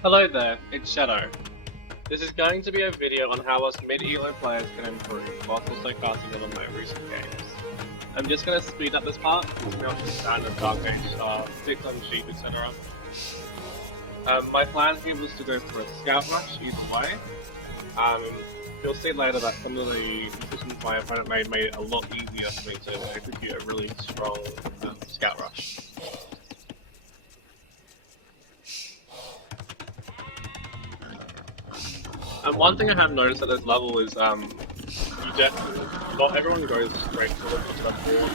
Hello there, it's Shadow. This is going to be a video on how us mid-ELO players can improve, whilst also casting them on my recent games. I'm just going to speed up this part, because we have to standard Dark Age, 6 on sheep, etc. My plan here was to go for a Scout Rush either way. You'll see later that some of the decisions my opponent made it a lot easier for me to execute a really strong Scout Rush. And one thing I have noticed at this level is not everyone goes straight for the board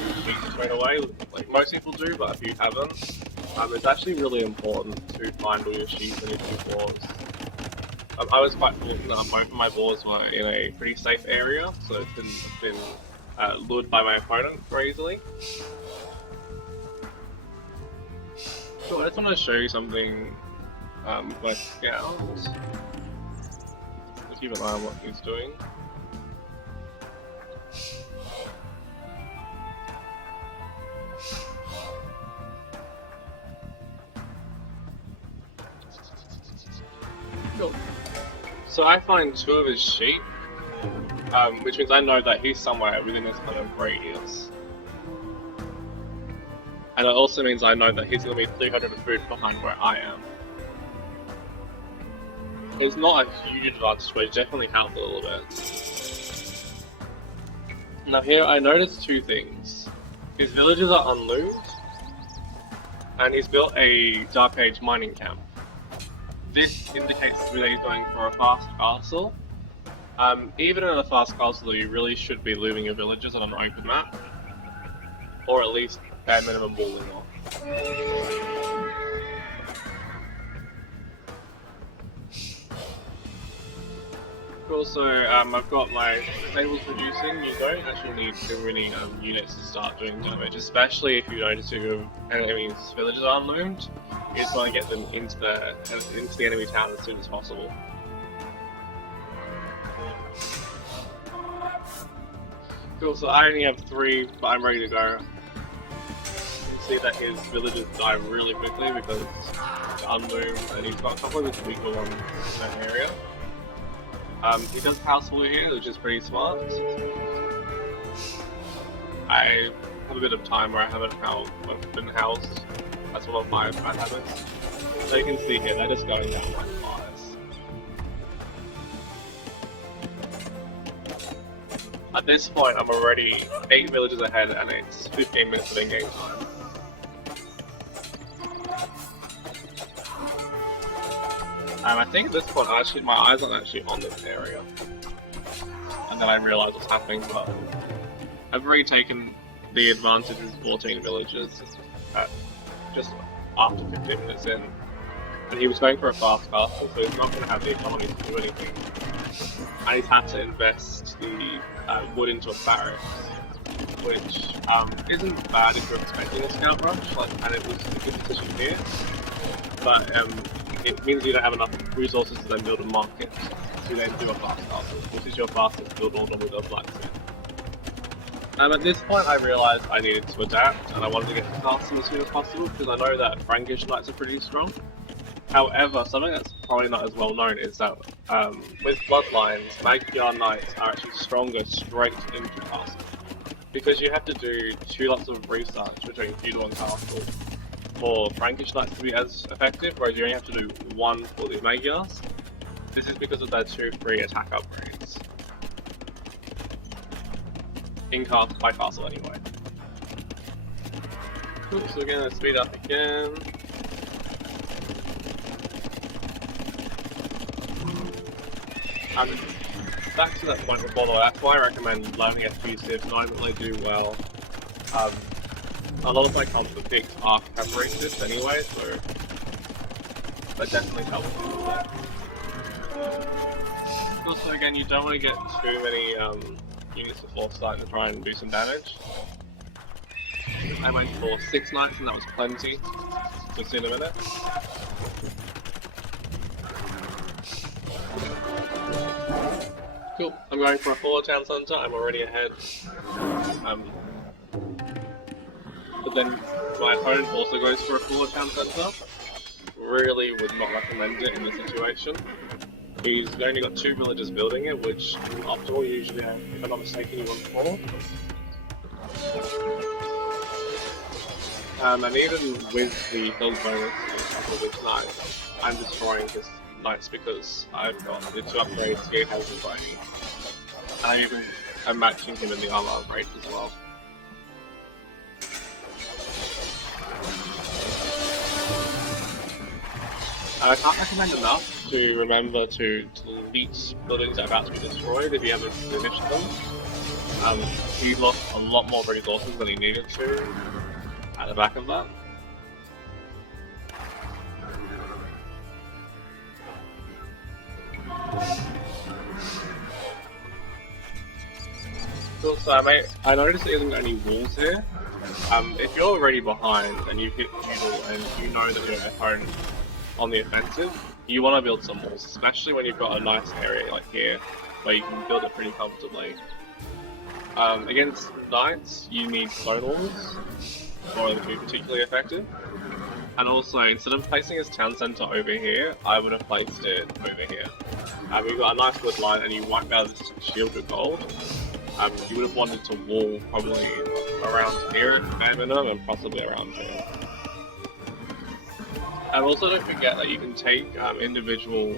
straight away. Like most people do, but if you haven't, it's actually really important to find all your sheep and your 2/4s. I was quite fortunate that both of my boars were in a pretty safe area, so it's been lured by my opponent very easily. So I just want to show you something with my scout. Keep an eye on what he's doing. Cool. So I find 2 of his sheep, which means I know that he's somewhere within this kind of radius. And it also means I know that he's going to be 300 of food behind where I am. It's not a huge advantage, but it definitely helped a little bit. Now here I noticed 2 things. His villages are unloomed, and he's built a Dark Age mining camp. This indicates to me that he's going for a fast castle. Even in a fast castle, you really should be looming your villages on an open map, or at least bare minimum walling off. Also, I've got my stables producing. You don't actually need too many units to start doing damage, especially if you notice your enemy's villages are unloomed. You just want to get them into the enemy town as soon as possible. Cool, so I only have 3, but I'm ready to go. You can see that his villages die really quickly because it's unloomed, and he's got a couple of his weaker ones in that area. He does house full here, which is pretty smart. I have a bit of time where I haven't been housed. That's one of my bad habits. So you can see here, they're just going down like flies. At this point, I'm already 8 villages ahead, and it's 15 minutes of in-game time. I think at this point, actually, my eyes aren't actually on this area. And then I realised what's happening, but I've already taken the advantage of 14 villages just after 15 minutes in. And he was going for a fast castle, so he's not going to have the economy to do anything. And he's had to invest the wood into a barracks, which isn't bad if you're expecting a scout rush, and it was a good position here. But it means you don't have enough resources to then build a market to then do a fast castle, which is your fastest build order with a blacksmith. At this point I realised I needed to adapt, and I wanted to get to castle as soon as possible, because I know that Frankish knights are pretty strong. However, something that's probably not as well known is that with bloodlines, Magyar knights are actually stronger straight into castle, because you have to do 2 lots of research between feudal and castle for Frankish knights to be as effective, whereas you only have to do 1 for the Magyars. This is because of their 2 free attack upgrades. By castle anyway. Cool, so we're gonna speed up again. Back to that point before, that's why I recommend loading FP knowing that they do well. A lot of my comfort picks are preparing this anyway, so that definitely helps with that. Also, again, you don't want to get too many units before starting to try and do some damage. I went for 6 knights and that was plenty. We'll see in a minute. Cool, I'm going for a 4 town center, I'm already ahead. But then my opponent also goes for a 4 town center, really would not recommend it in this situation. He's only got 2 villagers building it, which optimal usually, if I'm not mistaken, you want 4. And even with the build bonus of his knights, I'm destroying his knights because I've got the 2 upgrades he has in fighting. And I even am matching him in the armor upgrades as well. I can't recommend enough to remember to delete buildings that are about to be destroyed if you haven't finished them. He lost a lot more resources than he needed to at the back of that. So I noticed there isn't any walls here. If you're already behind and you hit neutral and you know that your opponent on the offensive, you want to build some walls, especially when you've got a nice area like here where you can build it pretty comfortably. Against knights, you need stone walls for them to be particularly effective. And also, instead of placing his town centre over here, I would have placed it over here. We've got a nice wood line and you wipe out this shield with gold. You would have wanted to wall probably around here at minimum and possibly around here. And also don't forget that you can take individual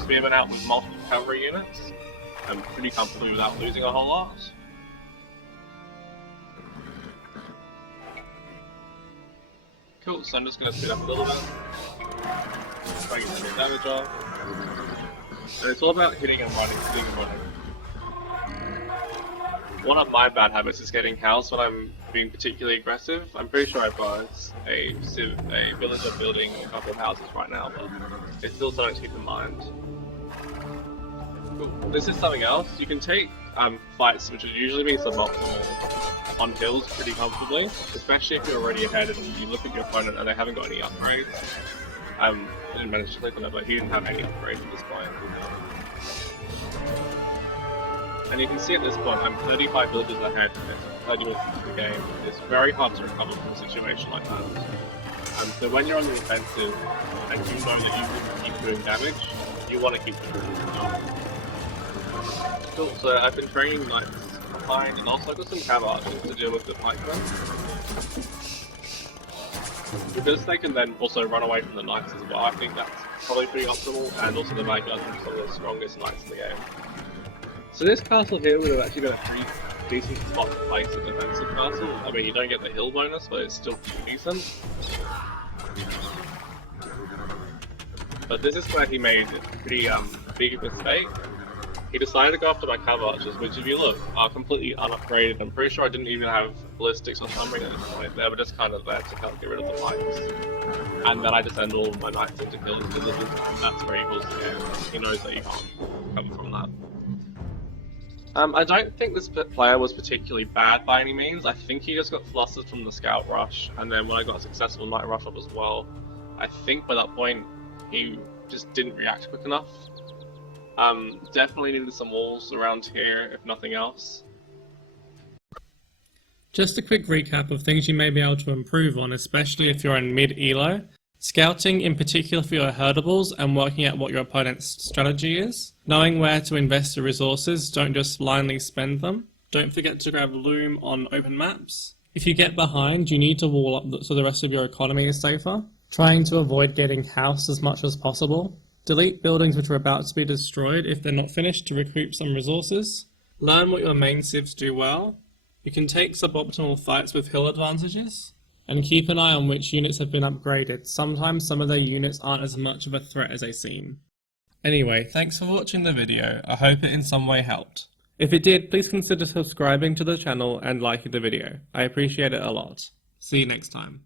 spearmen out with multiple cavalry units pretty comfortably without losing a whole lot. Cool, so I'm just going to speed up a little bit. Try to get some damage off. And it's all about hitting and running, hitting and running. One of my bad habits is getting housed when I'm being particularly aggressive. I'm pretty sure I've got a villager building a couple of houses right now, but it's still something to keep in mind. Cool. This is something else. You can take fights which would usually be suboptimal on hills pretty comfortably, especially if you're already ahead and you look at your opponent and they haven't got any upgrades. I didn't manage to click on it, but he didn't have any upgrades at this point. And you can see at this point, I'm 35 villages ahead, 30 minutes into the game. It's very hard to recover from a situation like that. So when you're on the offensive, and you know that you can keep doing damage, you want to keep doing damage. Cool, so I've been training knights behind, and also I've got some cav archers to deal with the pikemen. Because they can then also run away from the knights as well, I think that's probably pretty optimal, and also the Magyars are some of the strongest knights in the game. So this castle here would have actually been a pretty decent spot to place a defensive castle. I mean, you don't get the hill bonus, but it's still decent. But this is where he made a pretty big mistake. He decided to go after my cav archers, which if you look, are completely unupgraded. I'm pretty sure I didn't even have ballistics or something at this point. They were just kind of there to help get rid of the pikes. And then I just send all of my knights into killing villagers, and that's where he was scared. He knows that you can't recover from that. I don't think this player was particularly bad by any means. I think he just got flustered from the scout rush, and then when I got a successful night rush up as well, I think by that point he just didn't react quick enough. Definitely needed some walls around here, if nothing else. Just a quick recap of things you may be able to improve on, especially if you're in mid-ELO. Scouting in particular for your herdables and working out what your opponent's strategy is. Knowing where to invest your resources, don't just blindly spend them. Don't forget to grab loom on open maps. If you get behind, you need to wall up so the rest of your economy is safer. Trying to avoid getting housed as much as possible. Delete buildings which are about to be destroyed if they're not finished to recoup some resources. Learn what your main civs do well. You can take suboptimal fights with hill advantages. And keep an eye on which units have been upgraded. Sometimes some of their units aren't as much of a threat as they seem. Anyway, thanks for watching the video. I hope it in some way helped. If it did, please consider subscribing to the channel and liking the video. I appreciate it a lot. See you next time.